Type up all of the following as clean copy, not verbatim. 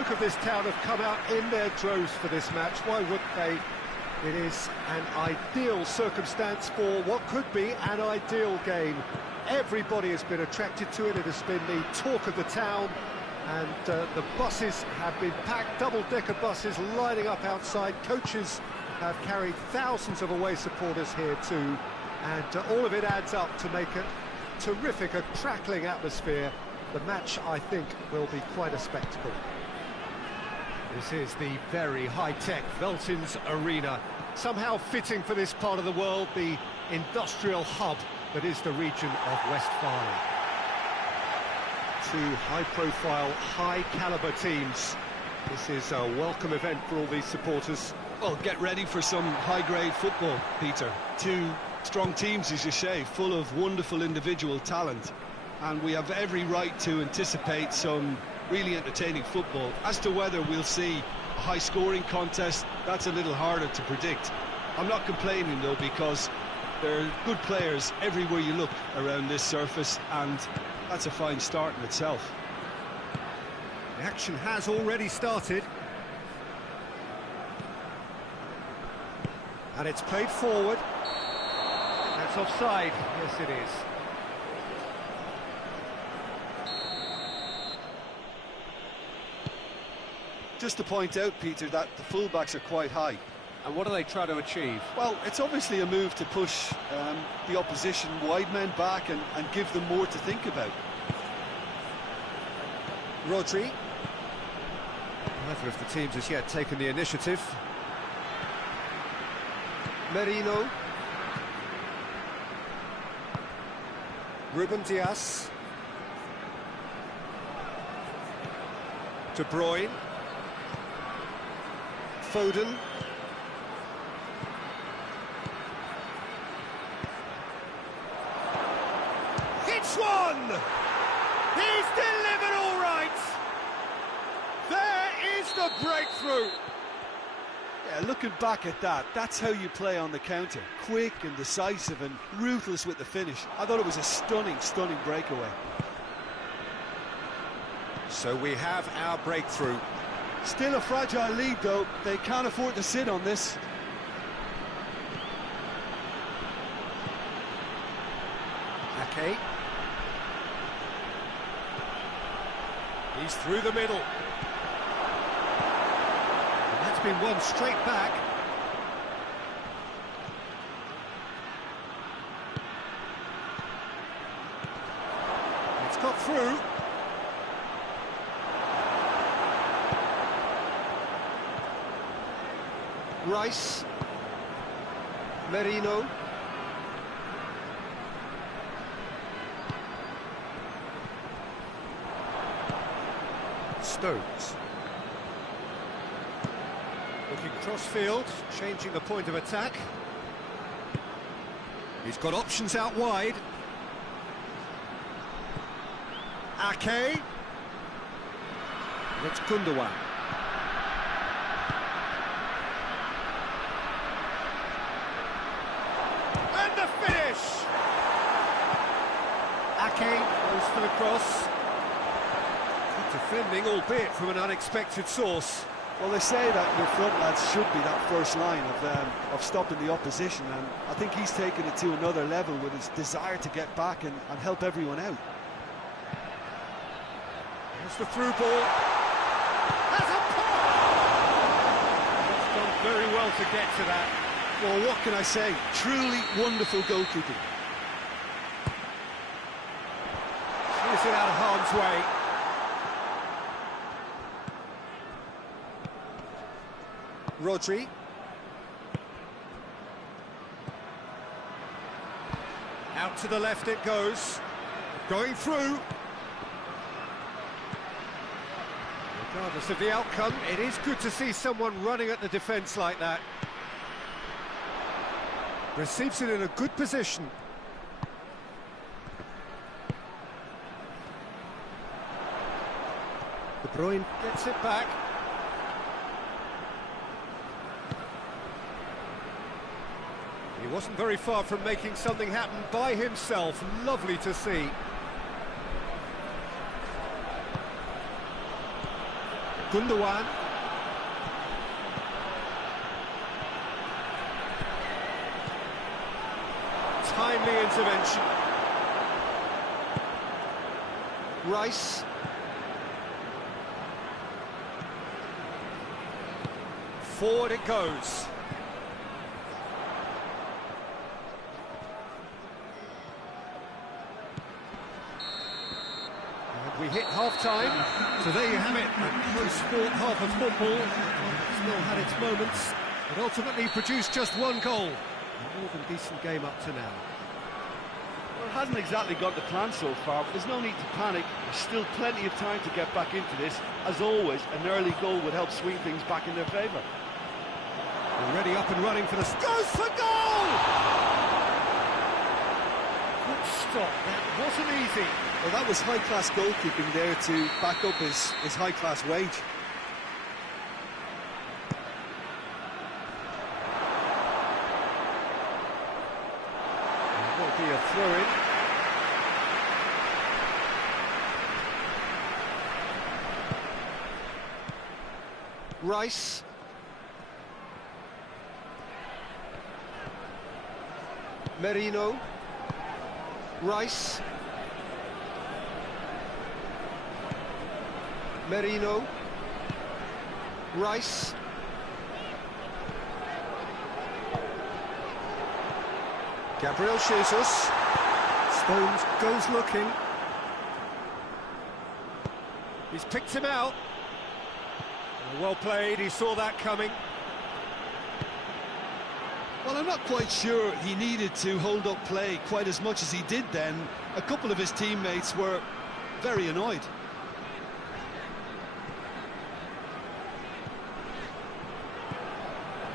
folk of this town have come out in their droves for this match. Why wouldn't they? It is an ideal circumstance for what could be an ideal game. Everybody has been attracted to it. It has been the talk of the town, and the buses have been packed, double-decker buses lining up outside. Coaches have carried thousands of away supporters here too, and all of it adds up to make a terrific, a crackling atmosphere. The match, I think, will be quite a spectacle. This is the very high-tech Veltins Arena, somehow fitting for this part of the world, the industrial hub that is the region of Westphalia. Two high-profile, high-caliber teams. This is a welcome event for all these supporters. Well, get ready for some high-grade football, Peter. Two strong teams, as you say, full of wonderful individual talent. And we have every right to anticipate some really entertaining football. As to whether we'll see a high-scoring contest, that's a little harder to predict. I'm not complaining, though, because there are good players everywhere you look around this surface, and that's a fine start in itself. The action has already started. And it's played forward. That's offside. Yes, it is. Just to point out, Peter, that the fullbacks are quite high. And what are they trying to achieve? Well, it's obviously a move to push the opposition wide men back and give them more to think about. Rodri. Neither of the teams has yet taken the initiative. Merino. Ruben Dias. De Bruyne. Foden. Hits one! He's delivered all right! There is the breakthrough! Yeah, looking back at that, that's how you play on the counter. Quick and decisive and ruthless with the finish. I thought it was a stunning, stunning breakaway. So we have our breakthrough. Still a fragile lead, though. They can't afford to sit on this. Ake. He's through the middle. And that's been won straight back. It's got through. Rice. Merino. Stones. Looking cross-field, changing the point of attack. He's got options out wide. Ake. It's Gundogan. And the finish! Ake goes for the cross. Good defending, albeit from an unexpected source. Well, they say that your front lads should be that first line of stopping the opposition, and I think he's taken it to another level with his desire to get back and help everyone out. Here's the through ball. That's a pop! It's done very well to get to that. Well, what can I say? Truly wonderful goalkeeping. Clears it out of harm's way. Rodri. Out to the left it goes. Going through. Regardless of the outcome, it is good to see someone running at the defence like that. Receives it in a good position. De Bruyne gets it back. He wasn't very far from making something happen by himself. Lovely to see. Gundogan. Timely intervention. Rice. Forward it goes. And we hit half-time. So there you have it, a close sport half of football. Still had its moments, but ultimately produced just one goal. A more than decent game up to now. Well, it hasn't exactly got the plan so far, but there's no need to panic. There's still plenty of time to get back into this. As always, an early goal would help swing things back in their favour. Already up and running for the... Goes for goal! Good stop, that wasn't easy. Well, that was high-class goalkeeping there to back up his high-class wage. It will be a throw-in. Rice. Merino. Rice. Merino. Rice. Gabriel Jesus. Stones goes looking. He's picked him out. Well played, he saw that coming. Well, I'm not quite sure he needed to hold up play quite as much as he did then. A couple of his teammates were very annoyed.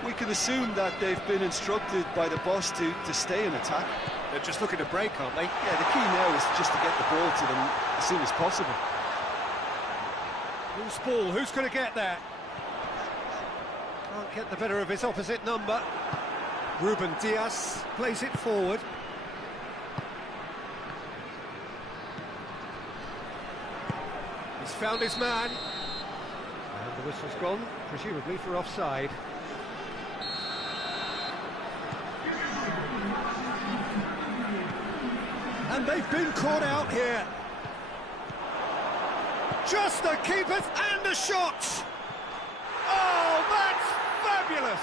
We can assume that they've been instructed by the boss to stay in attack. They're just looking to break, aren't they? Yeah, the key now is just to get the ball to them as soon as possible. Loose ball, who's going to get that? Can't get the better of his opposite number. Ruben Dias plays it forward. He's found his man. And the whistle's gone, presumably for offside. And they've been caught out here. Just the keepers and the shots! Oh, that's fabulous!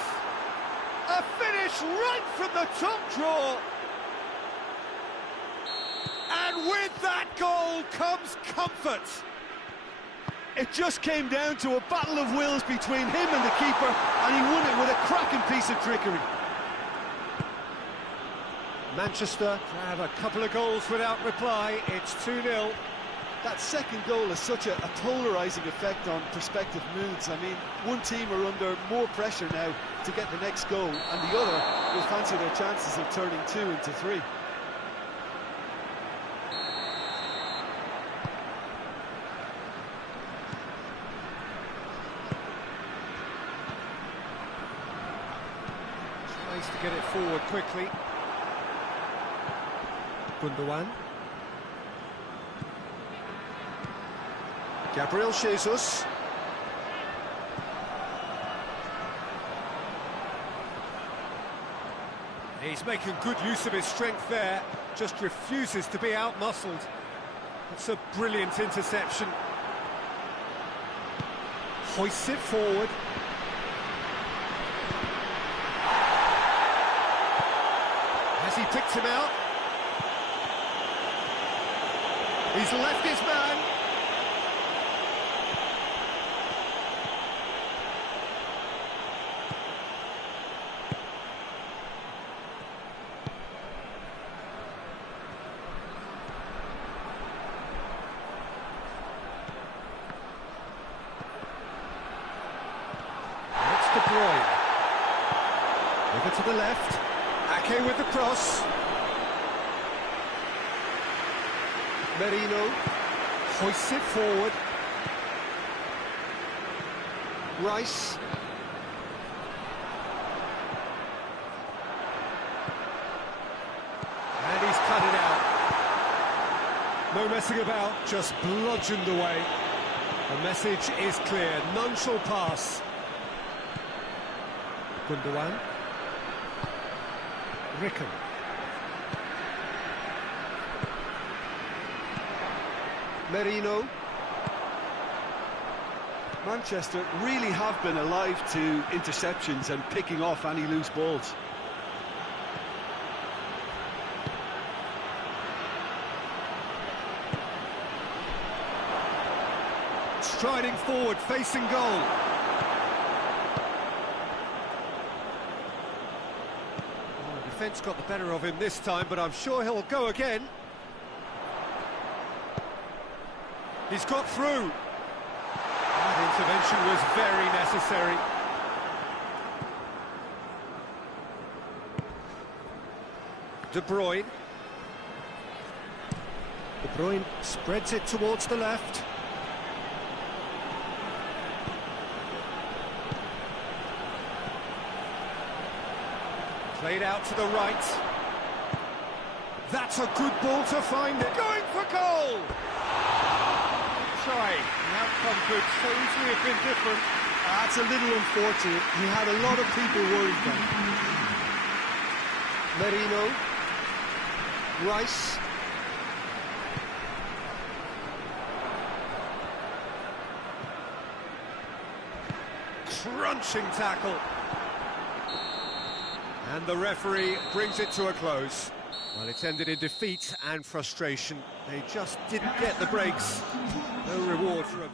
A finish right from the top draw. And with that goal comes comfort. It just came down to a battle of wills between him and the keeper, and he won it with a cracking piece of trickery. Manchester have a couple of goals without reply. It's 2-0. That second goal has such a polarising effect on prospective moods. I mean, one team are under more pressure now to get the next goal, and the other will fancy their chances of turning 2 into 3. Tries to get it forward quickly. Gundogan. Gabriel Jesus. He's making good use of his strength there, just refuses to be out-muscled. It's a brilliant interception. Hoists it forward. Has he picked him out? He's left his man. De Bruyne. Over to the left. Ake with the cross. Merino hoists it forward. Rice. And he's cut it out. No messing about, just bludgeoned away. The message is clear, none shall pass. Gundogan. Ricken. Merino. Manchester really have been alive to interceptions and picking off any loose balls. Striding forward, facing goal. Oh, defence got the better of him this time, but I'm sure he'll go again. He's got through. That intervention was very necessary. De Bruyne. De Bruyne spreads it towards the left. Played out to the right. That's a good ball to find it. Going for goal! Try. The outcome could so easily have been different. That's a little unfortunate. He had a lot of people worried then. Merino. Rice. Crunching tackle. And the referee brings it to a close. Well, it's ended in defeat and frustration. They just didn't get the breaks. No reward for a...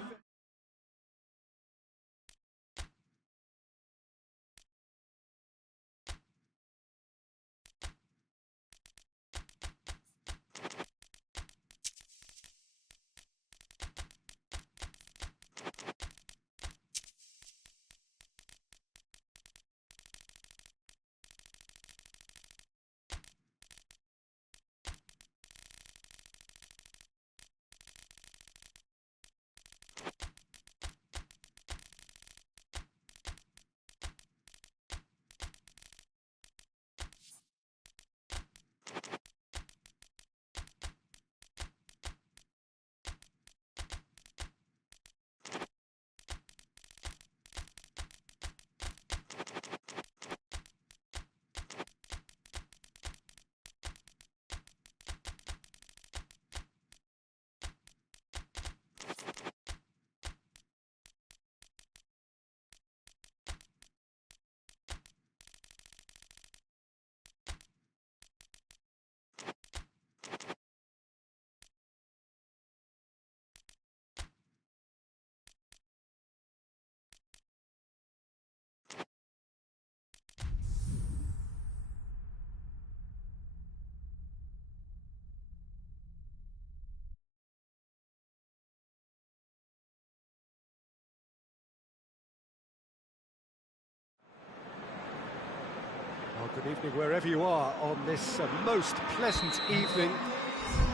Well, good evening wherever you are on this most pleasant evening.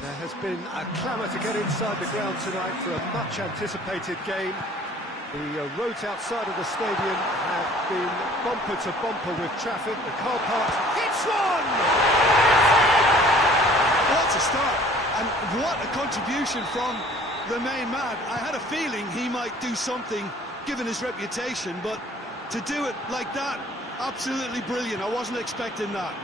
There has been a clamour to get inside the ground tonight for a much-anticipated game. The roads outside of the stadium have been bumper to bumper with traffic. The car parks, it's one! What a start, and what a contribution from the main man. I had a feeling he might do something, given his reputation, but to do it like that, absolutely brilliant. I wasn't expecting that.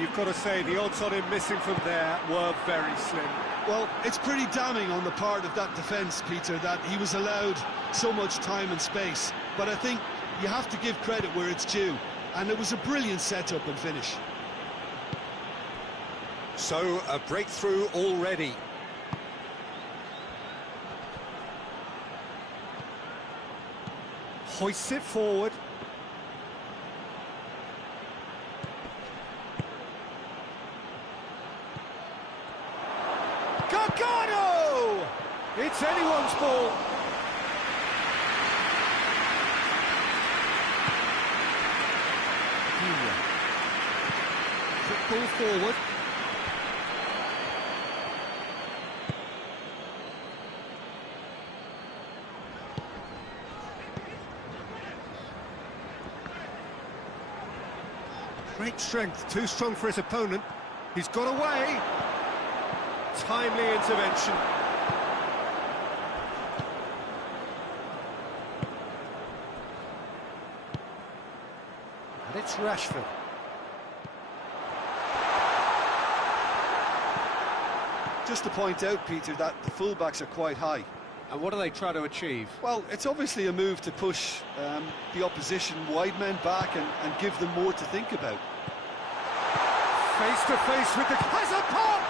You've got to say, the odds on him missing from there were very slim. Well, it's pretty damning on the part of that defence, Peter, that he was allowed so much time and space. But I think you have to give credit where it's due. And it was a brilliant setup and finish. So, a breakthrough already. Hoists it forward. Gargano! It's anyone's ball. Quick ball forward. Great strength, too strong for his opponent. He's got away. Timely intervention. And it's Rashford. Just to point out, Peter, that the fullbacks are quite high. And what do they try to achieve? Well, it's obviously a move to push the opposition wide men back and give them more to think about. Face to face with the... Has a pop!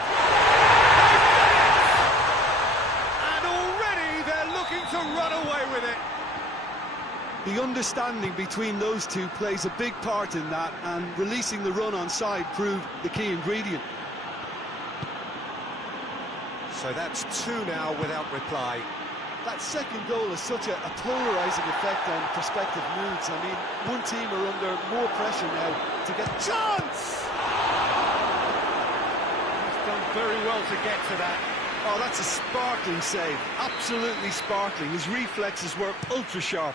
And already they're looking to run away with it. The understanding between those two plays a big part in that, and releasing the run on side proved the key ingredient. So that's two now without reply. That second goal has such a polarising effect on prospective moods. I mean, one team are under more pressure now to get... Chance! He's done very well to get to that. Oh, that's a sparkling save. Absolutely sparkling. His reflexes were ultra-sharp.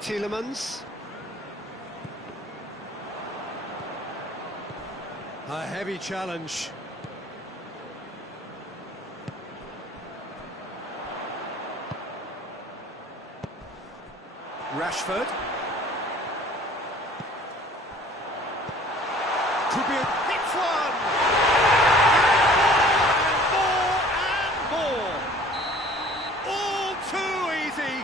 Tielemans. A heavy challenge. Rashford. Could be a hit one. And more. All too easy.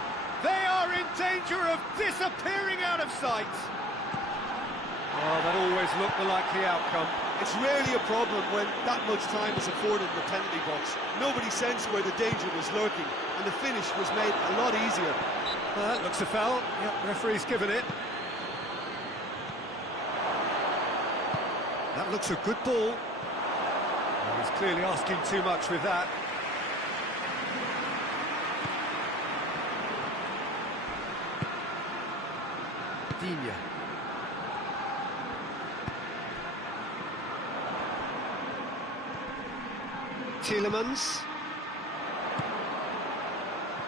They are in danger of disappearing out of sight. Oh, that always looked the likely outcome. It's rarely a problem when that much time is afforded in the penalty box. Nobody sensed where the danger was lurking, and the finish was made a lot easier. That looks a foul. Yep, referee's given it. That looks a good ball. Well, he's clearly asking too much with that. Digne. Tielemans.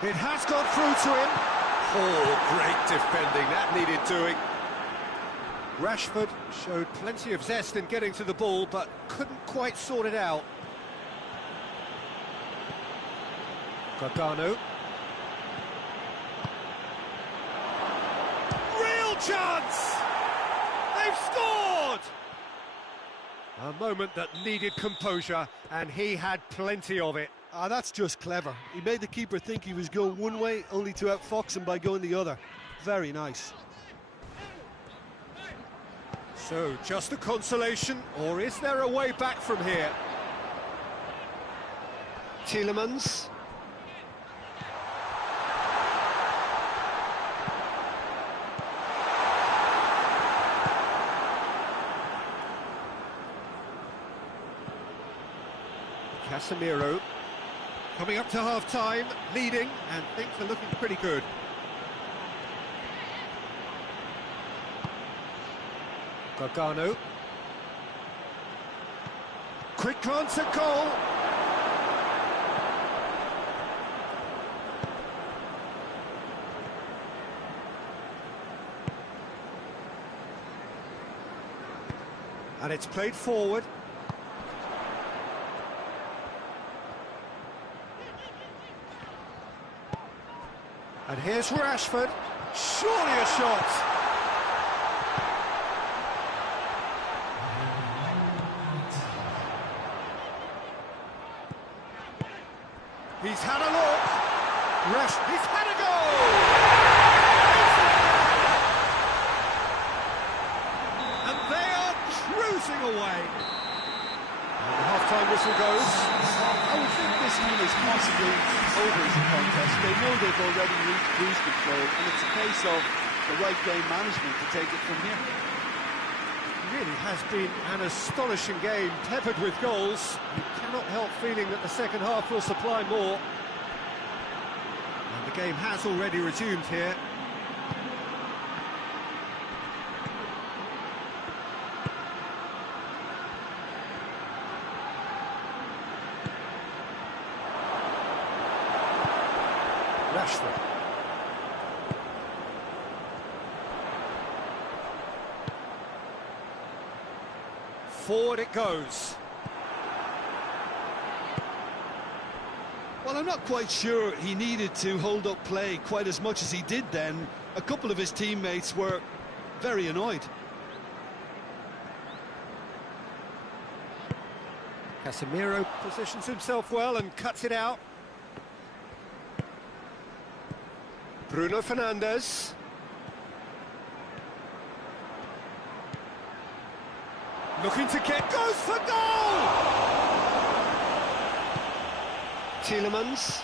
It has got through to him. Oh, great defending. That needed doing. Rashford showed plenty of zest in getting to the ball, but couldn't quite sort it out. Gargano. Real chance! They've scored! A moment that needed composure, and he had plenty of it. Ah, that's just clever. He made the keeper think he was going one way, only to outfox him by going the other. Very nice. So, just a consolation, or is there a way back from here? Tielemans. Casemiro. Coming up to half-time, leading, and things are looking pretty good. Gargano. Quick glance at goal. And it's played forward. And here's Rashford. Surely a shot. He's had a look. He's had a goal. And they are cruising away. And the half-time whistle goes. I would think this team is possibly over as a contest. They know they've already reached cruise control, and it's a case of the right game management to take it from here. It really has been an astonishing game, peppered with goals. You cannot help feeling that the second half will supply more. And the game has already resumed here. Rashford. forward it goes. Well, I'm not quite sure he needed to hold up play quite as much as he did then. A couple of his teammates were very annoyed. Casemiro positions himself well and cuts it out. Bruno Fernandes. Looking to get, goes for goal! Tielemans.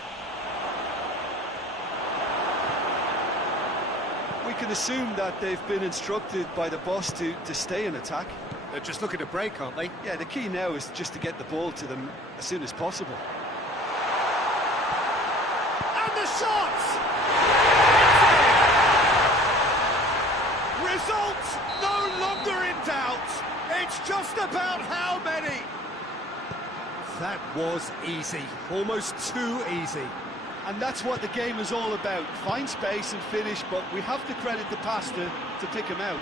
We can assume that they've been instructed by the boss to stay in attack. They're just looking to break, aren't they? Yeah, the key now is just to get the ball to them as soon as possible. And the shot! Results no longer in doubt. It's just about how many. That was easy, almost too easy. And that's what the game is all about. Find space and finish, but we have to credit the pass to pick him out.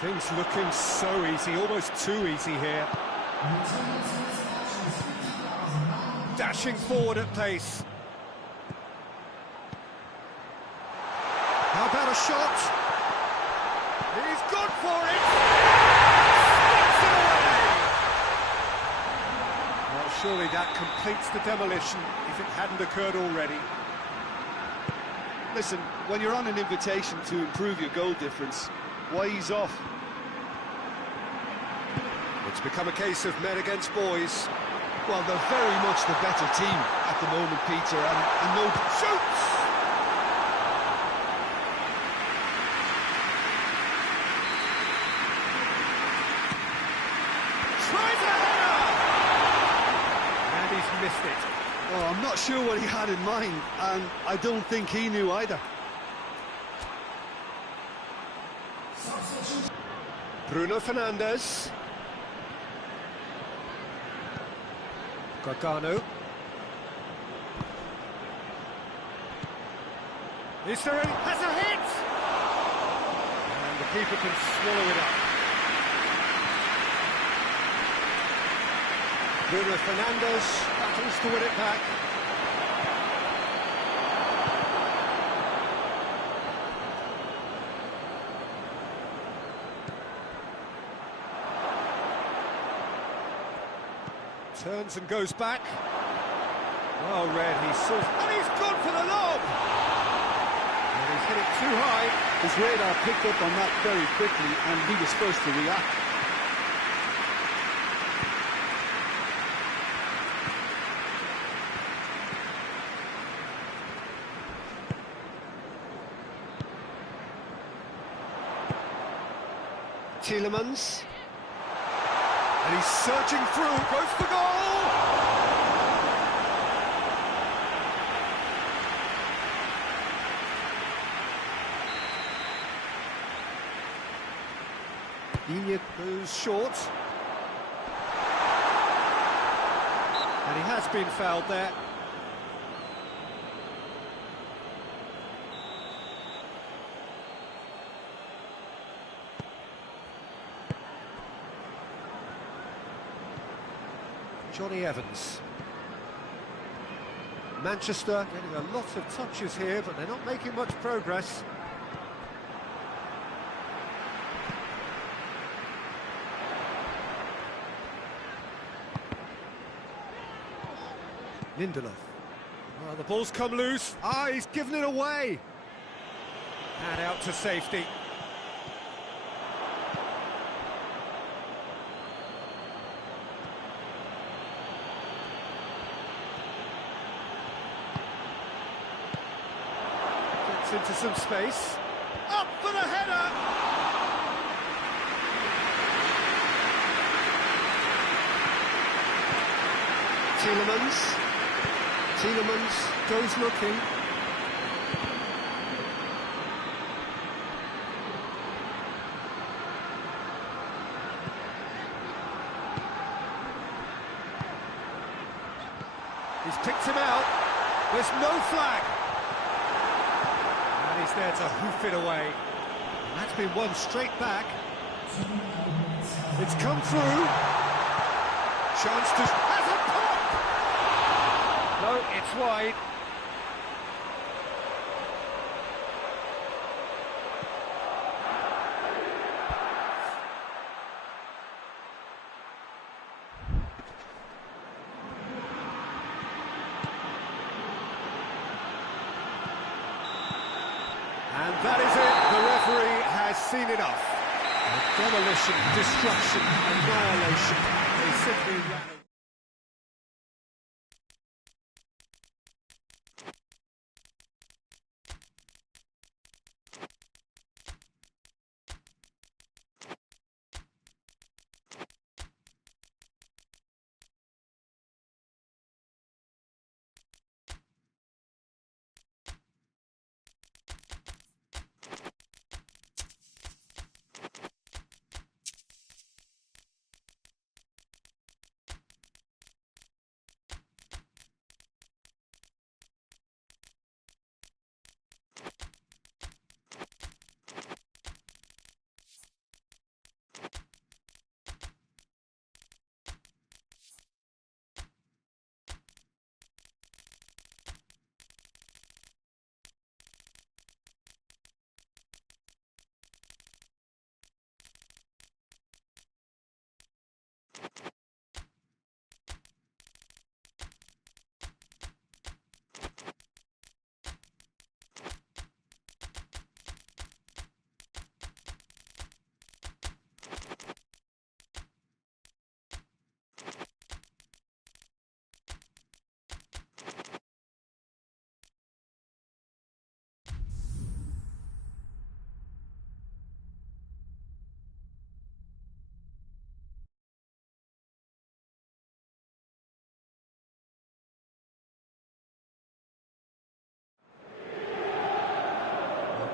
Things looking so easy, almost too easy here. Dashing forward at pace. How about a shot? He's good for it! Sticks it away! Well, surely that completes the demolition if it hadn't occurred already. Listen, when you're on an invitation to improve your goal difference, why ease off? It's become a case of men against boys. Well, they're very much the better team at the moment, Peter, and no... Shoots! Tries a header! And he's missed it. Oh, I'm not sure what he had in mind, and I don't think he knew either. Bruno Fernandes. Gargano. Is there any... Has a hit! And the keeper can swallow it up. Bruno Fernandes battles to win it back. Turns and goes back. Well read, he's so... And he's gone for the lob! And he's hit it too high. His radar picked up on that very quickly, and he was first to react. Tielemans. And he's searching through, goes for goal! Digne goes short. And he has been fouled there. Johnny Evans. Manchester getting a lot of touches here, but they're not making much progress. Lindelof. Oh, the ball's come loose. Ah, he's given it away. And out to safety. Into some space. Up for the header! Tielemans goes looking. He's picked him out. There's no flag. He's there to hoof it away. And that's been won straight back. It's come through. Chance to... has a pop! No, it's wide. And that is it. The referee has seen enough. Demolition, destruction, annihilation. They simply ran away.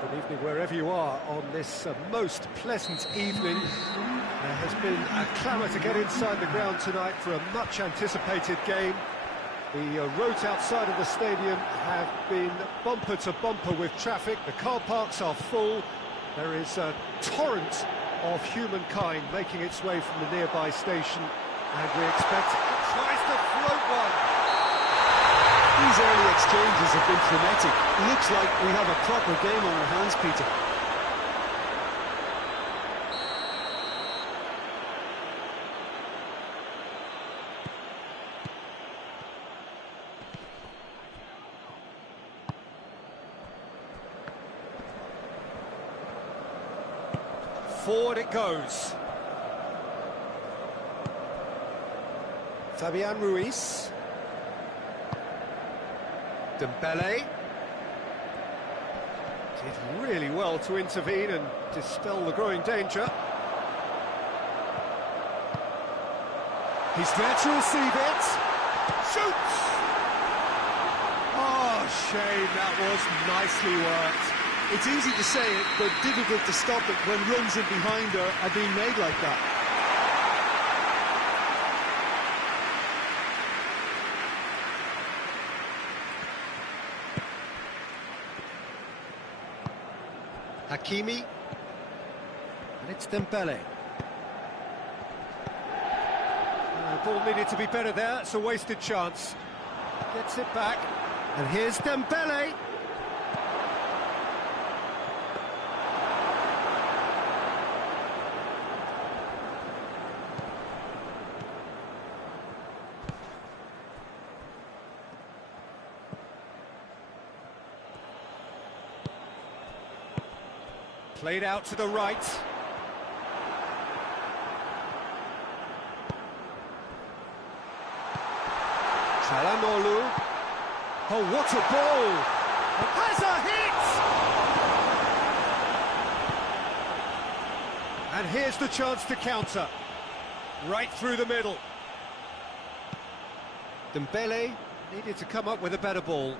Good evening wherever you are on this most pleasant evening. There has been a clamour to get inside the ground tonight for a much anticipated game. The roads outside of the stadium have been bumper to bumper with traffic. The car parks are full. There is a torrent of humankind making its way from the nearby station, and we expect it tries to float one. These early exchanges have been frenetic. Looks like we have a proper game on our hands, Peter. Forward it goes. Fabian Ruiz. Dembele did really well to intervene and dispel the growing danger. He's there to receive it. Shoots! Oh, shame, that was nicely worked. It's easy to say it, but difficult to stop it when runs in behind are being made like that. Hakimi, and it's Dembele. Ball needed to be better there, it's a wasted chance. Gets it back, and here's Dembele. Played out to the right. Çalhanoğlu. Oh, what a ball! Has a hit! And here's the chance to counter. Right through the middle. Dembele needed to come up with a better ball.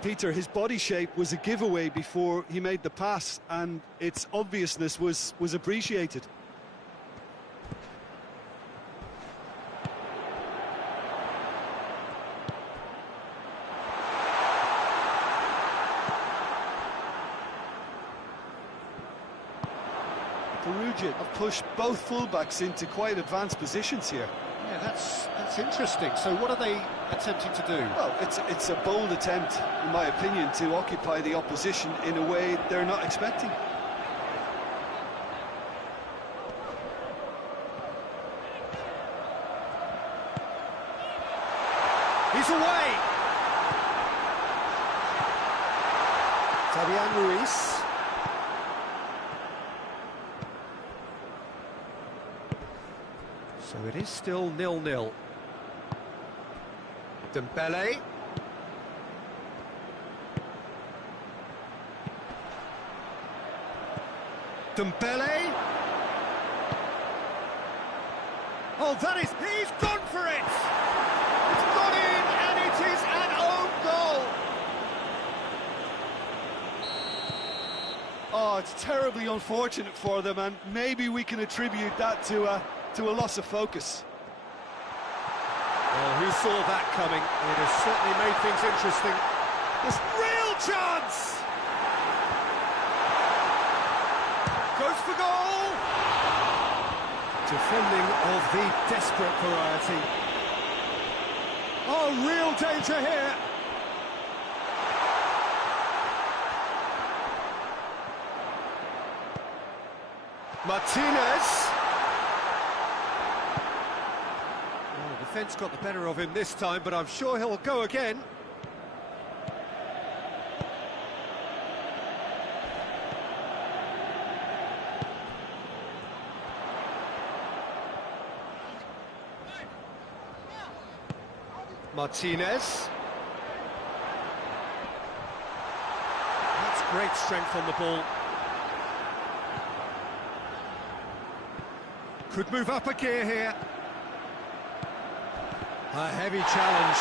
Peter, his body shape was a giveaway before he made the pass, and its obviousness was appreciated. Perugia have pushed both fullbacks into quite advanced positions here. Yeah, that's interesting. So what are they attempting to do? Well, it's a bold attempt, in my opinion, to occupy the opposition in a way they're not expecting. He's away! Fabian Ruiz. So it is still 0-0. Dembele. Dembele. Oh, he's gone for it! It's gone in, and it is an own goal! Oh, it's terribly unfortunate for them, and maybe we can attribute that to a loss of focus. Well, who saw that coming? It has certainly made things interesting. There's real chance! Goes for goal! Defending of the desperate variety. Oh, real danger here! Martinez! Well, the defence got the better of him this time, but I'm sure he'll go again. Martinez. That's great strength on the ball. Could move up a gear here. A heavy challenge.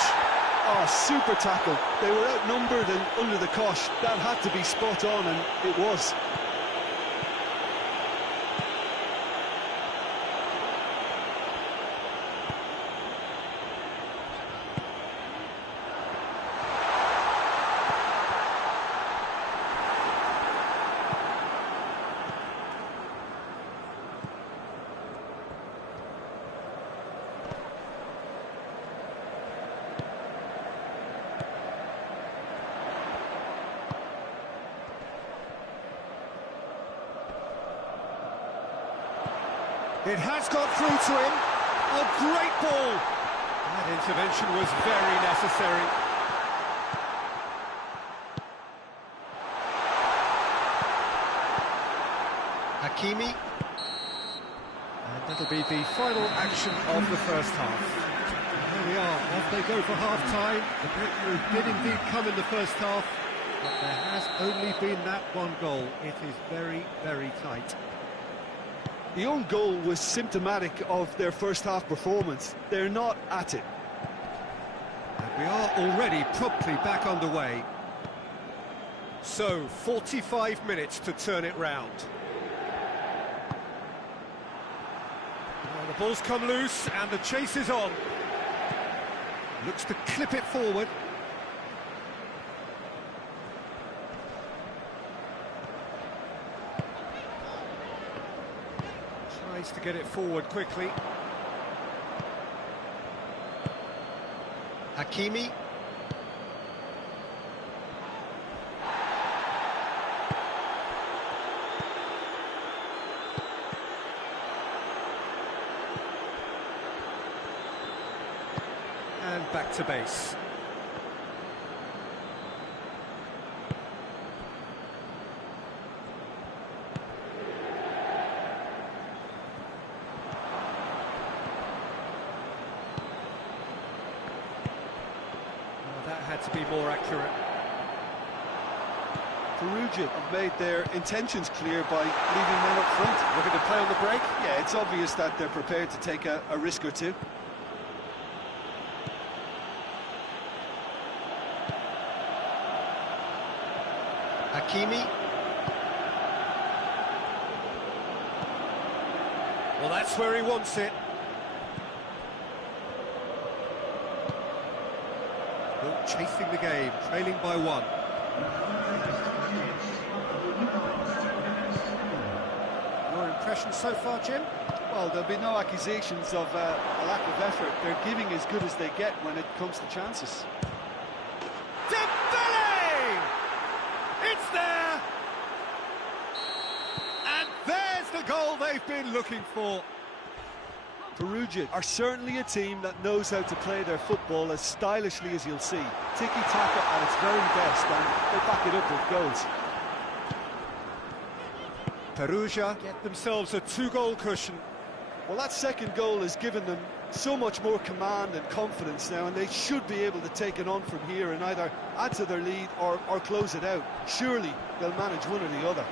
Oh, super tackle. They were outnumbered and under the cosh. That had to be spot on, and it was. It has got through to him. A great ball. That intervention was very necessary. Hakimi. And that'll be the final action of the first half. And there we are. Off they go for half-time. The breakthrough did indeed come in the first half, but there has only been that one goal. It is very, very tight. The own goal was symptomatic of their first half performance. They're not at it. And we are already promptly back underway. So, 45 minutes to turn it round. Well, the ball's come loose and the chase is on. Looks to clip it forward. Tries to get it forward quickly. Hakimi. And back to base. That had to be more accurate. Perugia have made their intentions clear by leaving men up front. Looking to play on the break? Yeah, it's obvious that they're prepared to take a risk or two. Hakimi. Well, that's where he wants it. Chasing the game, trailing by one. Your impression possession so far, Jim? Well, there'll be no accusations of a lack of effort. They're giving as good as they get when it comes to chances. Dembele! It's there! And there's the goal they've been looking for. Perugia are certainly a team that knows how to play their football as stylishly as you'll see. Tiki-taka at its very best, and they back it up with goals. Perugia get themselves a two-goal cushion. Well, that second goal has given them so much more command and confidence now, and they should be able to take it on from here and either add to their lead or close it out. Surely they'll manage one or the other.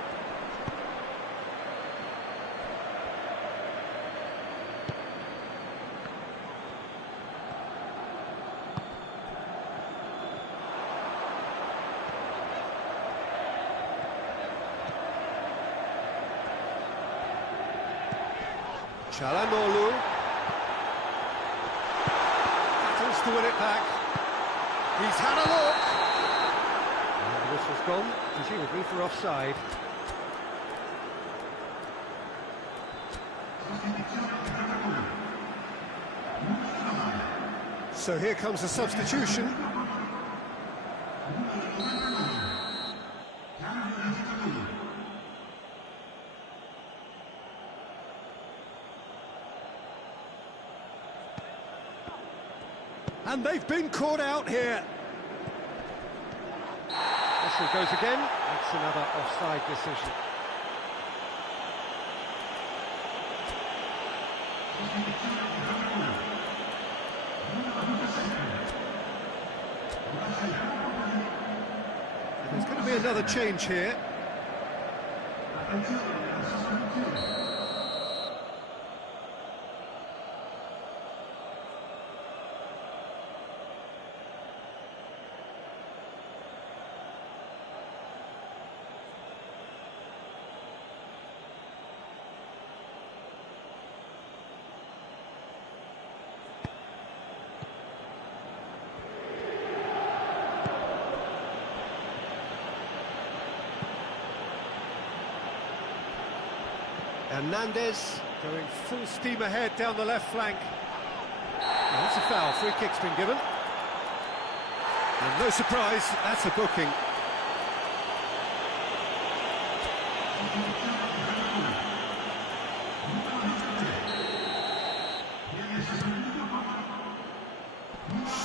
Çalhanoğlu battles to win it back. He's had a look. And the whistle's gone, presumably for offside. So here comes a substitution. And they've been caught out here. Whistle goes again. That's another offside decision. And there's going to be another change here. Hernandez going full steam ahead down the left flank. Well, that's a foul. Free kick's been given. And no surprise, that's a booking.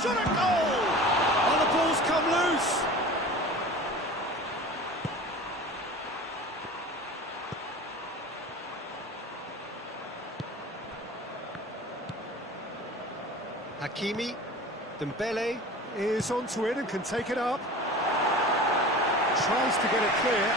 Shot a goal! Oh, the ball's come loose. Hakimi, Dembele is onto it and can take it up. Tries to get it clear.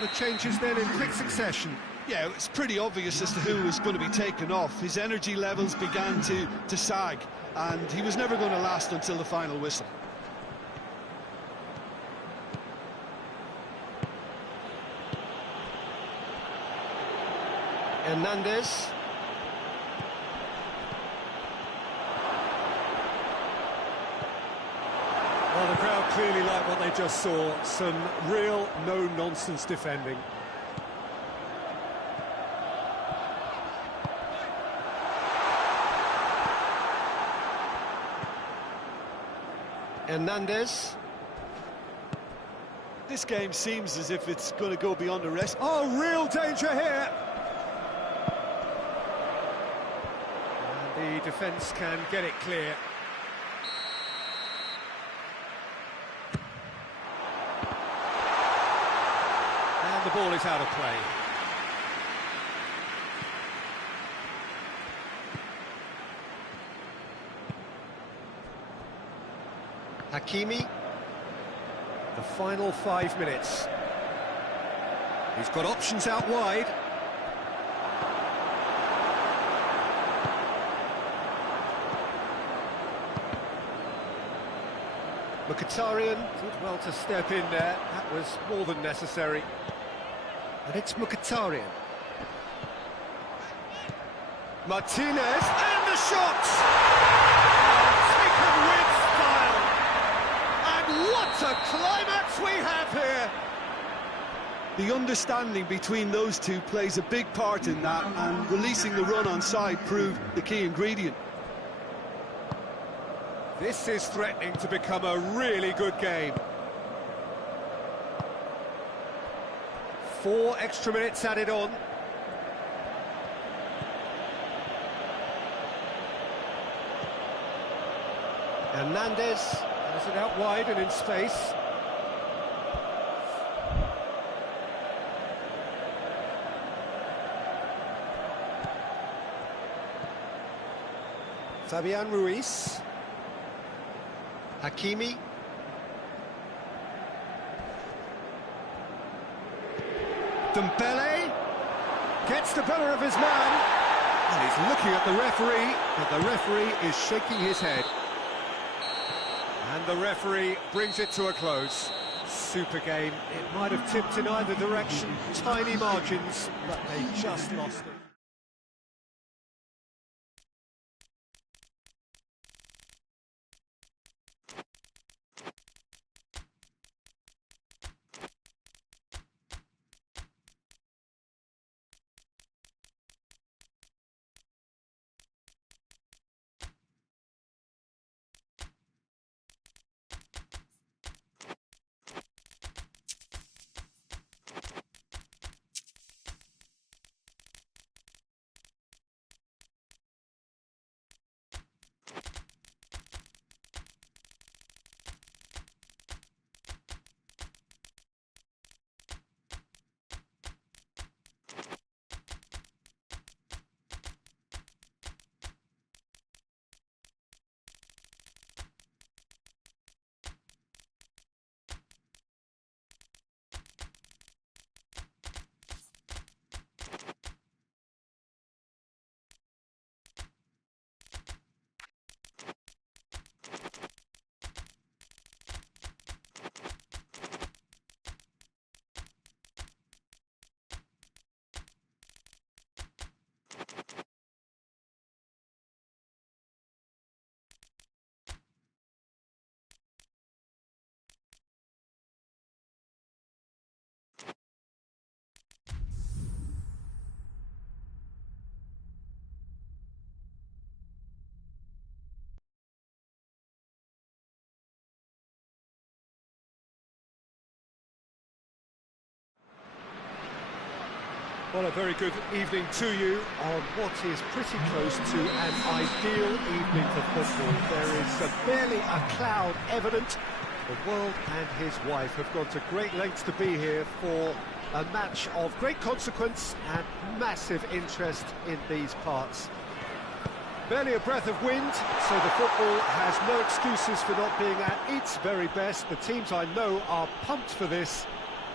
The changes then in quick succession. Yeah, it's pretty obvious as to who was going to be taken off. His energy levels began to sag, and he was never going to last until the final whistle. Hernandez. Well, the crowd clearly like what they just saw. Some real no-nonsense defending. Hernandez. This game seems as if it's going to go beyond the rest. Oh, real danger here. And the defence can get it clear. And the ball is out of play. Hakimi. The final 5 minutes. He's got options out wide. Mkhitaryan did well to step in there. That was more than necessary. And it's Mkhitaryan. Martinez, and the shot! Taken with style. And what a the climax we have here! The understanding between those two plays a big part in that, and releasing the run on side proved the key ingredient. This is threatening to become a really good game. 4 extra minutes added on. Hernandez has it out wide and in space. Fabian Ruiz. Hakimi. Dembele gets the better of his man. And he's looking at the referee, but the referee is shaking his head. And the referee brings it to a close. Super game. It might have tipped in either direction. Tiny margins, but they just lost it. Well, a very good evening to you on what is pretty close to an ideal evening for football. There is barely a cloud evident. The world and his wife have gone to great lengths to be here for a match of great consequence and massive interest in these parts. Barely a breath of wind, so the football has no excuses for not being at its very best. The teams I know are pumped for this.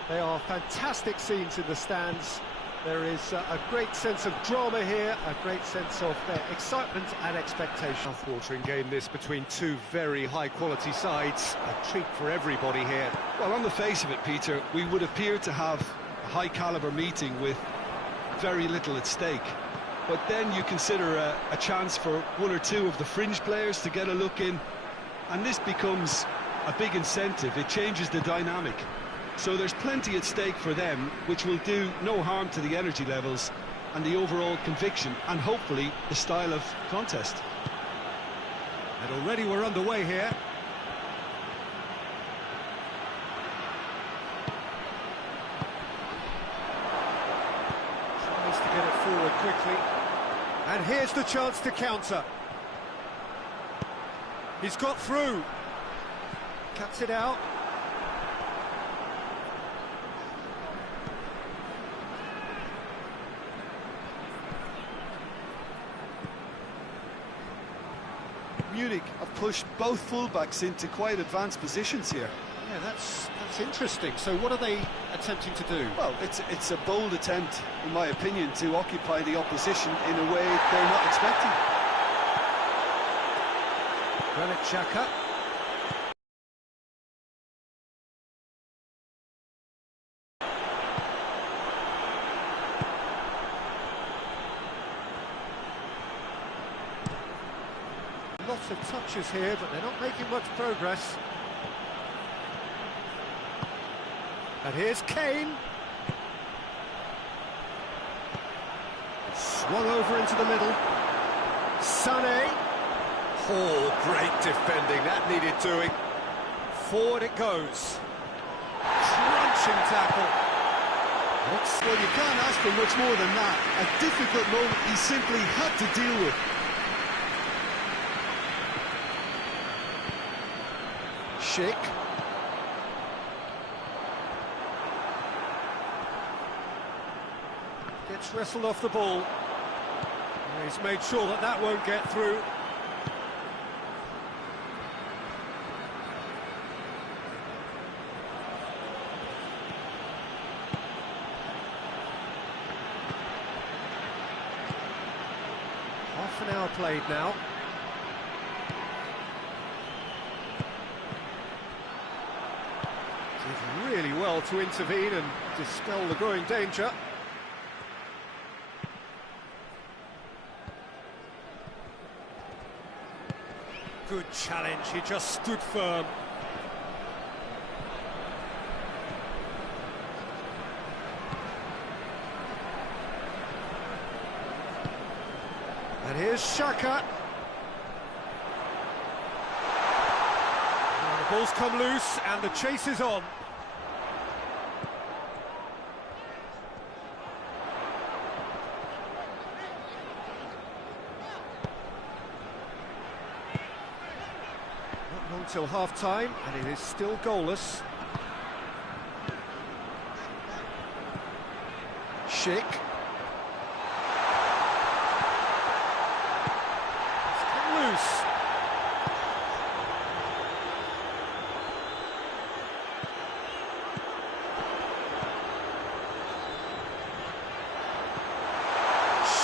They are fantastic scenes in the stands. There is a great sense of drama here, a great sense of excitement and expectation. Mouth-watering game this between two very high-quality sides. A treat for everybody here. Well, on the face of it, Peter, we would appear to have a high-caliber meeting with very little at stake. But then you consider a chance for one or two of the fringe players to get a look in, and this becomes a big incentive. It changes the dynamic. So there's plenty at stake for them, which will do no harm to the energy levels and the overall conviction, and hopefully the style of contest. And already we're underway here. Tries to get it forward quickly. And here's the chance to counter. He's got through. Cuts it out. Munich have pushed both fullbacks into quite advanced positions here. Yeah, that's interesting. So what are they attempting to do? Well, it's a bold attempt, in my opinion, to occupy the opposition in a way they're not expecting. Granit Xhaka. Lots of touches here, but they're not making much progress. And here's Kane. Swung over into the middle. Sané. Oh, great defending, that needed doing. Forward it goes. Crunching tackle. Well, you can't ask for much more than that. A difficult moment he simply had to deal with. Schick. Gets wrestled off the ball. He's made sure that that won't get through. Half an hour played now. Did really well to intervene and dispel the growing danger. Good challenge, he just stood firm. And here's Xhaka. Now the ball's come loose and the chase is on. Not long till half-time, and it is still goalless. Schick. Loose.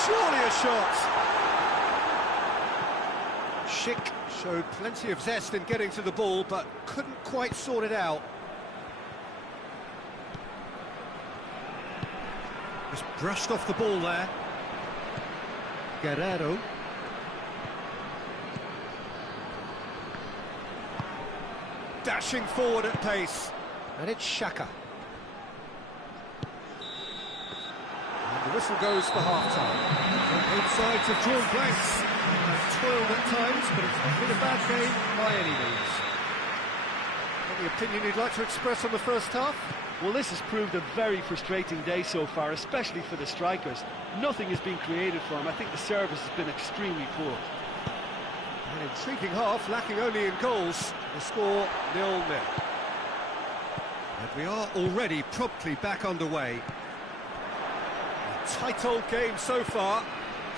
Surely a shot. Schick showed plenty of zest in getting to the ball, but couldn't quite sort it out. Just brushed off the ball there. Guerreiro. Dashing forward at pace, and it's Xhaka. And the whistle goes for half-time. Both sides have drawn blanks and have toiled at times, but it's not been a bad game by any means. Any opinion you'd like to express on the first half? Well, this has proved a very frustrating day so far, especially for the strikers. Nothing has been created for them. I think the service has been extremely poor. An intriguing half, lacking only in goals. The score 0-0. And we are already promptly back underway. A tight old game so far.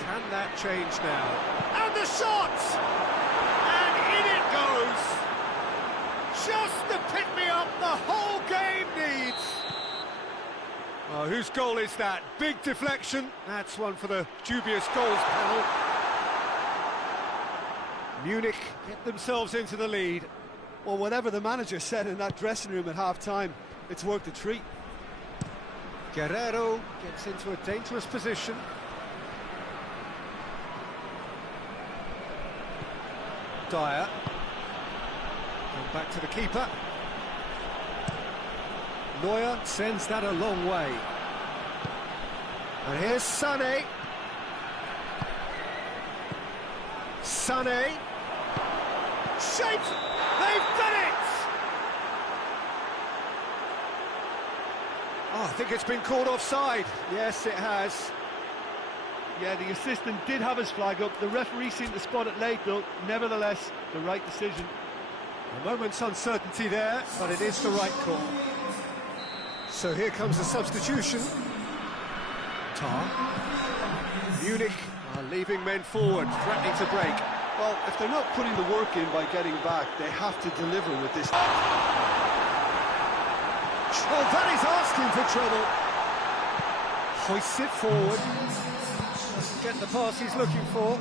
Can that change now? And the shot! And in it goes! Just the pick-me-up the whole game needs! Oh, whose goal is that? Big deflection. That's one for the dubious goals panel. Munich get themselves into the lead. Well, whatever the manager said in that dressing room at half-time, it's worked a treat. Guerreiro gets into a dangerous position. Dyer. Going back to the keeper. Neuer sends that a long way. And here's Sané. Sané. Shaped! They've done it! Oh, I think it's been called offside. Yes, it has. Yeah, the assistant did have his flag up. The referee seemed to spot it late, though. Nevertheless, the right decision. A moment's uncertainty there, but it is the right call. So here comes the substitution. Tar. Munich are leaving men forward, threatening to break. Well, if they're not putting the work in by getting back, they have to deliver with this. Oh, that is asking for trouble. Hoists it forward. Doesn't get the pass he's looking for.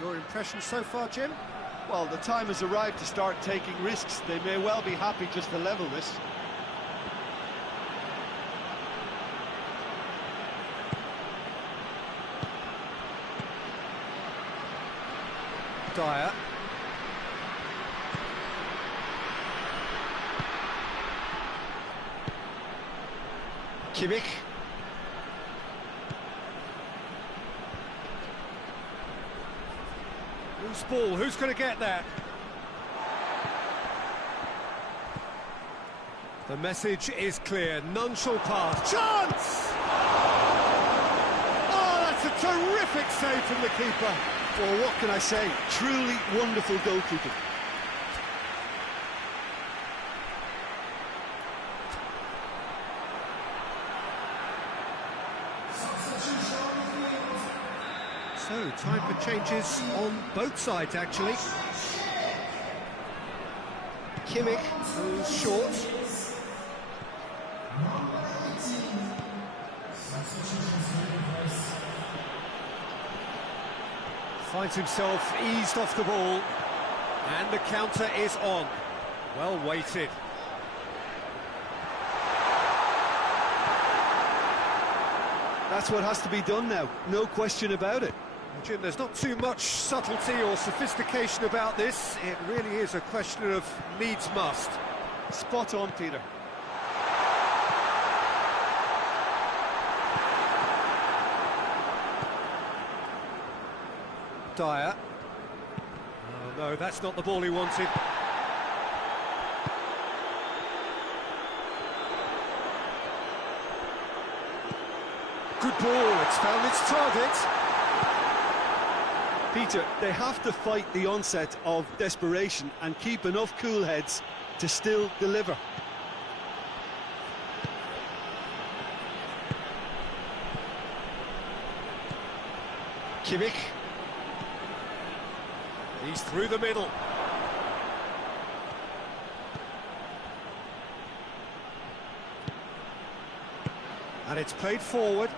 Your impression so far, Jim? Well, the time has arrived to start taking risks. They may well be happy just to level this. Dyer. Kimmich. Loose ball, who's going to get that? The message is clear, none shall pass. Chance! Oh, that's a terrific save from the keeper. Well, what can I say? Truly wonderful goalkeeping. So, time for changes on both sides, actually. Kimmich goes short. Finds himself eased off the ball, and the counter is on. Well weighted. That's what has to be done now, no question about it. Jim, there's not too much subtlety or sophistication about this. It really is a question of needs must. Spot on, Peter. Dyer. Oh no, that's not the ball he wanted. Good ball, it's found its target. Peter, they have to fight the onset of desperation and keep enough cool heads to still deliver. Kimmich. He's through the middle. And it's played forward.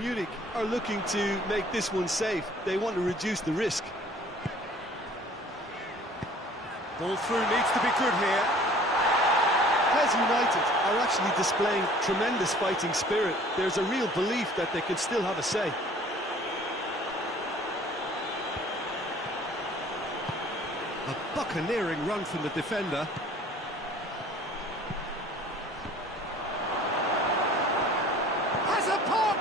Munich are looking to make this one safe. They want to reduce the risk. Ball through needs to be good here. Pez United are actually displaying tremendous fighting spirit. There's a real belief that they can still have a say. A buccaneering run from the defender. Has a pop!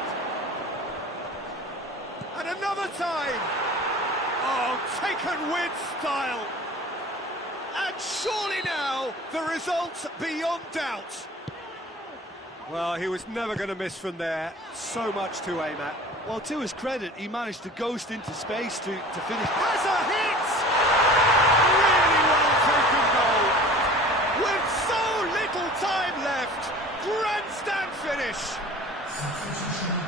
And another time! Oh, taken with style! And surely now, the result beyond doubt. Well, he was never going to miss from there. So much to aim at. Well, to his credit, he managed to ghost into space to finish. Has a hit! Really well taken goal. With so little time left. Grandstand finish.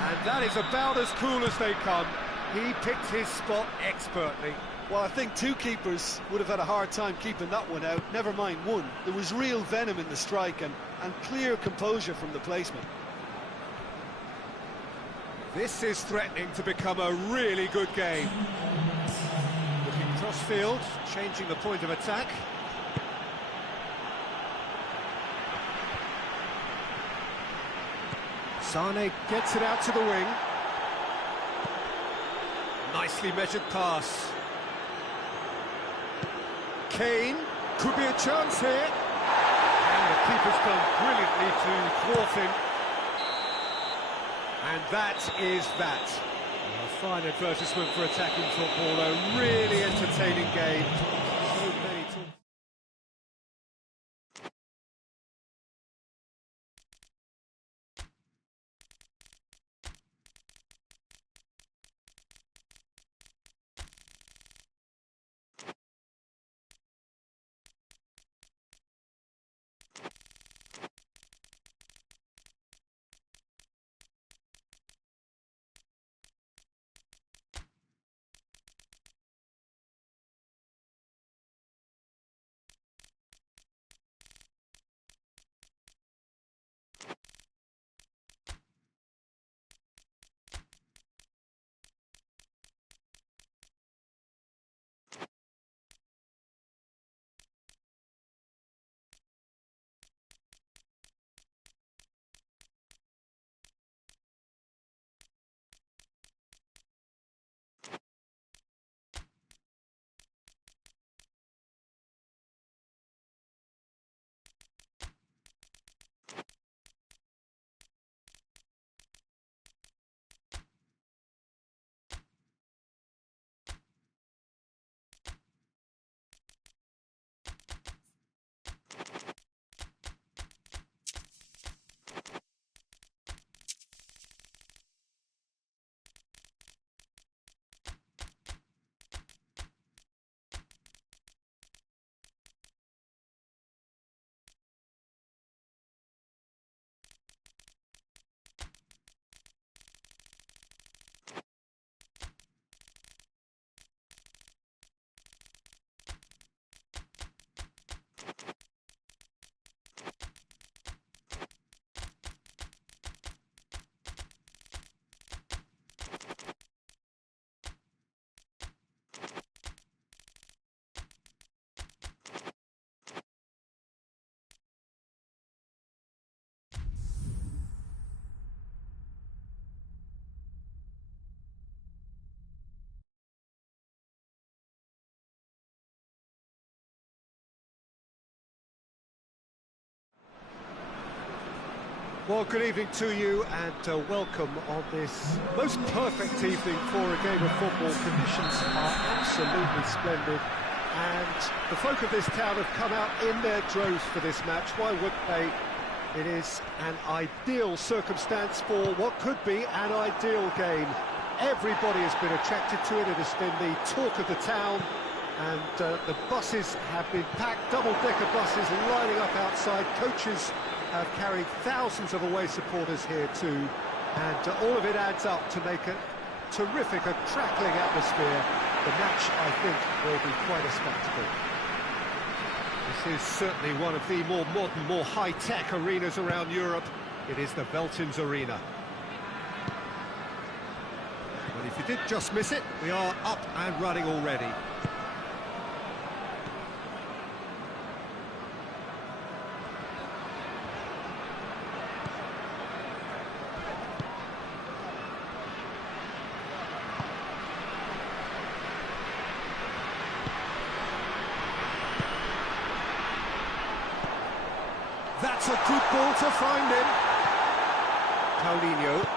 And that is about as cool as they come. He picked his spot expertly. Well, I think two keepers would have had a hard time keeping that one out, never mind one. There was real venom in the strike and clear composure from the placement. This is threatening to become a really good game. Looking cross-field, changing the point of attack. Sane gets it out to the wing. Nicely measured pass. Kane, could be a chance here. And the keeper's done brilliantly to thwart him. And that is that. A fine advertisement for attacking football, a really entertaining game. So many talk Well, good evening to you and welcome on this most perfect evening for a game of football. Conditions are absolutely splendid and the folk of this town have come out in their droves for this match. Why wouldn't they? It is an ideal circumstance for what could be an ideal game. Everybody has been attracted to it. It has been the talk of the town, and the buses have been packed, double-decker buses lining up outside. Coaches have carried thousands of away supporters here too, and all of it adds up to make a terrific, a crackling atmosphere. The match, I think, will be quite a spectacle. This is certainly one of the more modern, more high-tech arenas around Europe. It is the Veltins Arena. But if you did just miss it, we are up and running already. That's a good ball to find him. Paulinho.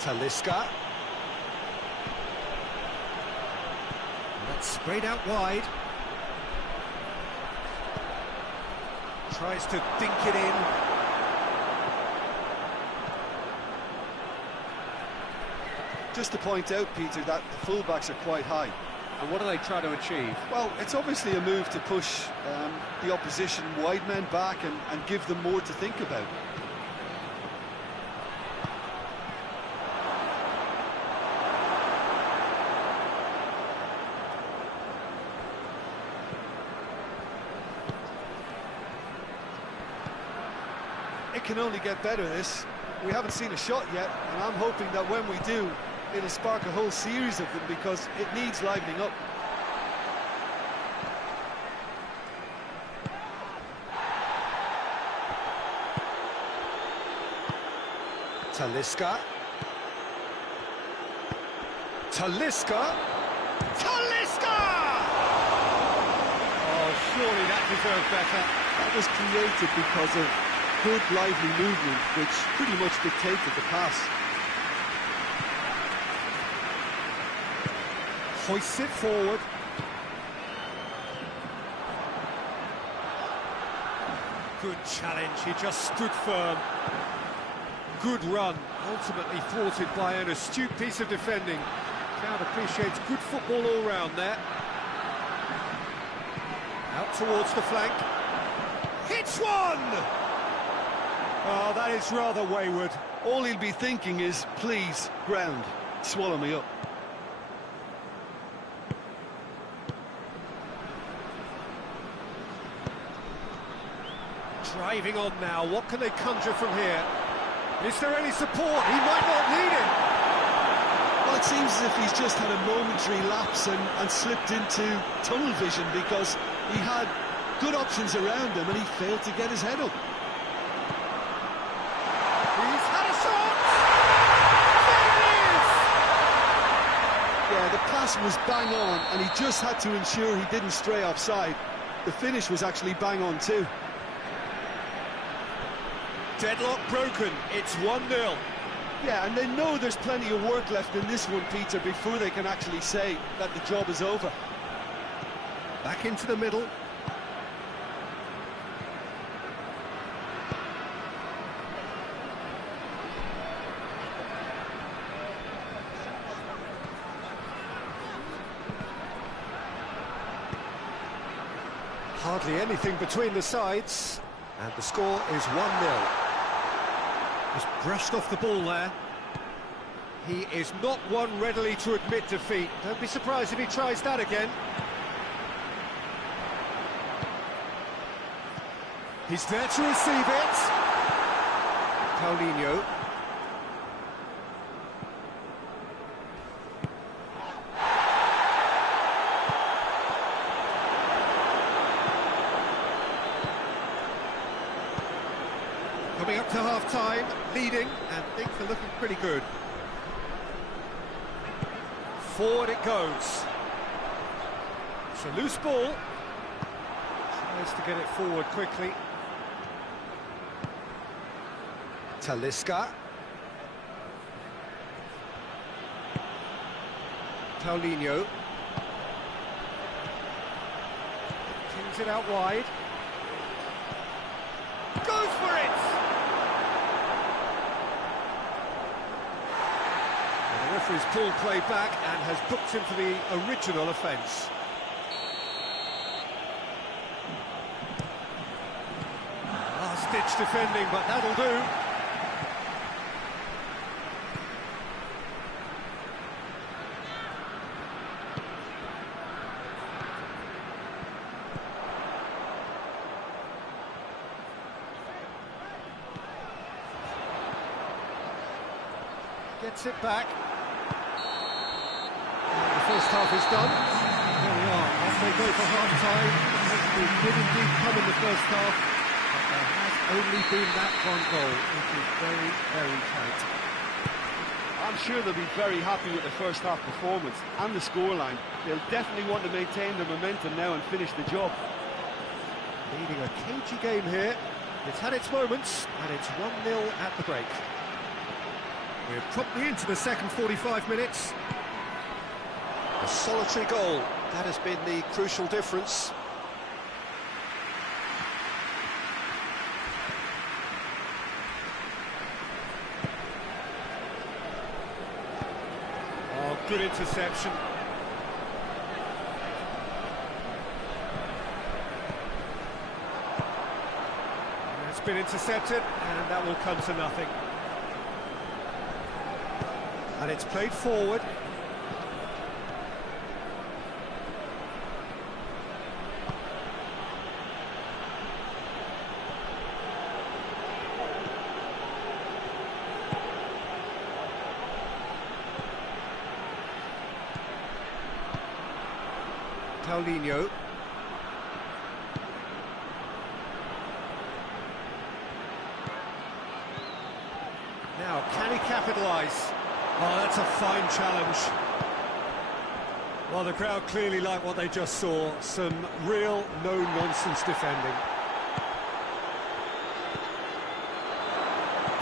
Talisca. That's sprayed out wide. Tries to dink it in. Just to point out, Peter, that the fullbacks are quite high. And what are they trying to achieve? Well, it's obviously a move to push the opposition wide men back and give them more to think about. It can only get better, this. We haven't seen a shot yet, and I'm hoping that when we do, it'll spark a whole series of them, because it needs livening up. Talisca. Talisca. Talisca! Oh, surely that deserved better. That was created because of good, lively movement, which pretty much dictated the pass. Hoists it forward. Good challenge, he just stood firm. Good run, ultimately thwarted by an astute piece of defending. Crowd appreciates good football all round there. Out towards the flank. Hits one! Oh, that is rather wayward. All he'll be thinking is, please, ground, swallow me up. Driving on now, what can they conjure from here? Is there any support? He might not need it. Well, it seems as if he's just had a momentary lapse and slipped into tunnel vision, because he had good options around him and he failed to get his head up. He's had a shot! There it is! Yeah, the pass was bang on and he just had to ensure he didn't stray offside. The finish was actually bang on too. Deadlock broken, it's 1-0. Yeah, and they know there's plenty of work left in this one, Peter, before they can actually say that the job is over. Back into the middle. Hardly anything between the sides, and the score is 1-0. Just brushed off the ball there. He is not one readily to admit defeat. Don't be surprised if he tries that again. He's there to receive it. Paulinho. Coming up to half-time, leading, and things are looking pretty good. Forward it goes. It's a loose ball. Tries to get it forward quickly. Talisca. Paulinho. Kings it out wide. Goes for it! And the referee's pulled play back and has booked him for the original offence. Last-ditch defending, but that'll do. Gets it back. And the first half is done. There we are. Off they go for half-time. It did indeed come in the first half, but there has only been that one goal. It is very, very tight. I'm sure they'll be very happy with the first half performance and the scoreline. They'll definitely want to maintain their momentum now and finish the job. Leading a cagey game here. It's had its moments, and it's 1-0 at the break. We're promptly into the second 45 minutes. A solitary goal, that has been the crucial difference. Oh, good interception. And it's been intercepted, and that will come to nothing. And it's played forward. Paulinho. Now, can he capitalise? Oh, that's a fine challenge. Well, the crowd clearly like what they just saw. Some real no-nonsense defending.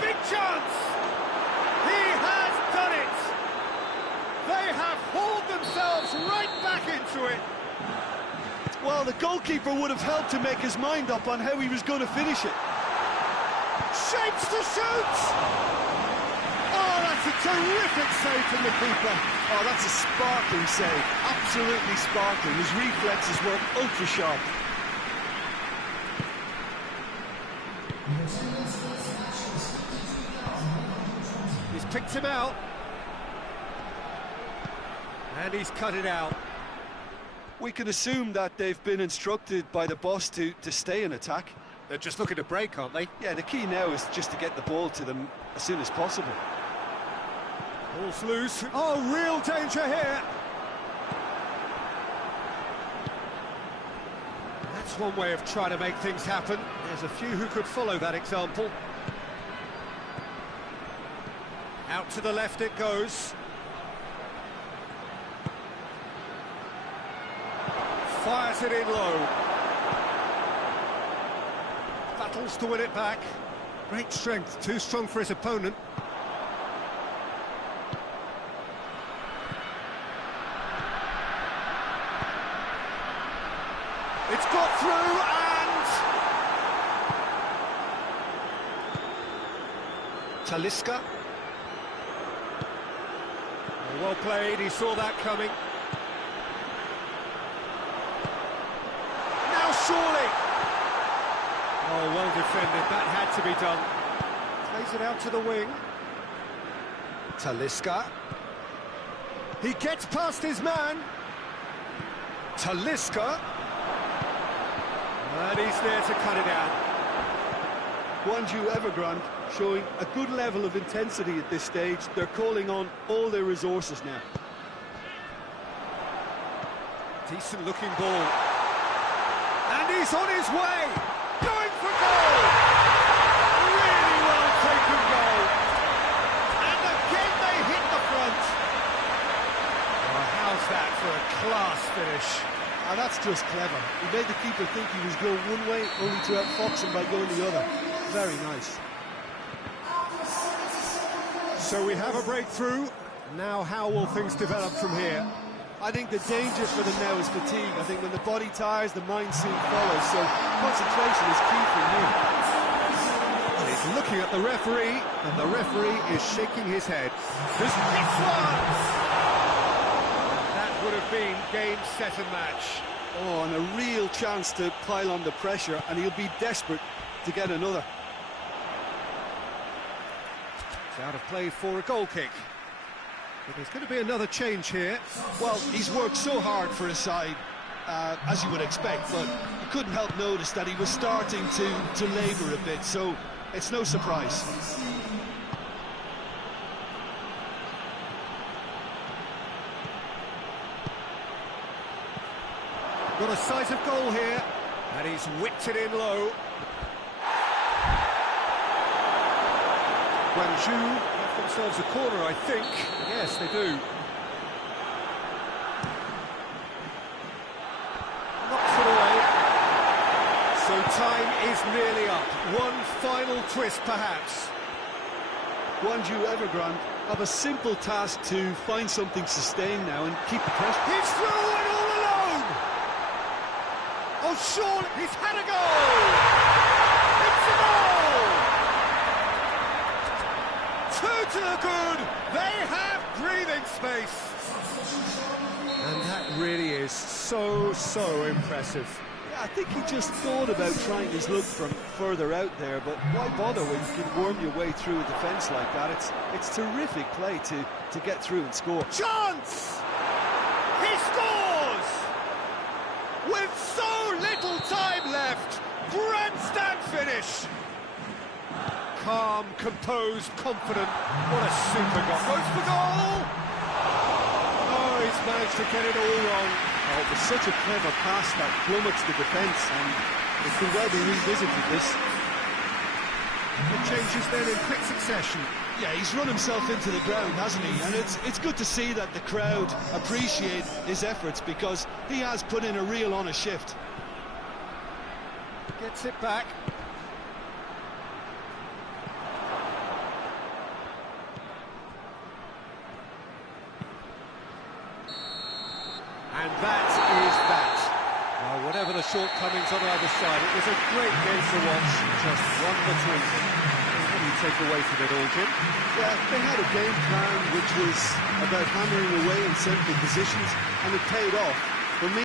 Big chance! He has done it! They have hauled themselves right back into it. Well, the goalkeeper would have helped to make his mind up on how he was going to finish it. Shapes to shoot! Oh, that's a terrific save from the keeper. Oh, that's a sparkling save. Absolutely sparkling. His reflexes were ultra sharp. He's picked him out. And he's cut it out. We can assume that they've been instructed by the boss to stay in attack. They're just looking to break, aren't they? Yeah, the key now is just to get the ball to them as soon as possible. Ball's loose. Oh, real danger here. That's one way of trying to make things happen. There's a few who could follow that example. Out to the left it goes. Fires it in low. Battles to win it back. Great strength, too strong for his opponent. It's got through and... Talisca. Well played, he saw that coming. Now surely! Oh, well defended, that had to be done. Plays it out to the wing. Talisca. He gets past his man. Talisca. And he's there to cut it out. Guangzhou Evergrande showing a good level of intensity at this stage. They're calling on all their resources now. Decent looking ball. And he's on his way. Going for goal. Really well taken goal. And again they hit the front. Oh, how's that for a class finish? And that's just clever. He made the keeper think he was going one way, only to outfox him by going the other. Very nice. So we have a breakthrough. Now how will things develop from here? I think the danger for them now is fatigue. I think when the body tires, the mind soon follows. So concentration is key for him. And he's looking at the referee, and the referee is shaking his head. This one! That would have been game, set and match. Oh, and a real chance to pile on the pressure, and he'll be desperate to get another. It's out of play for a goal kick. But there's going to be another change here. Well, he's worked so hard for his side, as you would expect, but you couldn't help notice that he was starting to labour a bit, so it's no surprise. Got a sight of goal here, and he's whipped it in low. Guangzhou have themselves a corner, I think. Yes, they do. Knocks it away. So time is nearly up. One final twist, perhaps. Guangzhou Evergrande have a simple task to find something sustained now and keep the pressure. He's through and all alone! Oh, Sean, he's had a goal! It's a goal! Two to the good! They have breathing space! And that really is so impressive. Yeah, I think he just thought about trying his luck from further out there, but why bother when you can worm your way through a defence like that? It's terrific play to get through and score. Chance! He scores! With so little time left! Grandstand finish! Calm, composed, confident. What a super goal. Goes for goal! Oh, he's managed to get it all wrong. Oh, it was such a clever pass that flummoxed the defence, and it could well be revisited, this. The changes then in quick succession. Yeah, he's run himself into the ground, hasn't he? And it's good to see that the crowd appreciate his efforts, because he has put in a real honest shift. Gets it back. And that is that. Well, whatever the shortcomings on either side, it was a great game to watch. Just one between them. What do you take away from it all, Jim? Yeah, they had a game plan which was about hammering away in central positions, and it paid off. For me,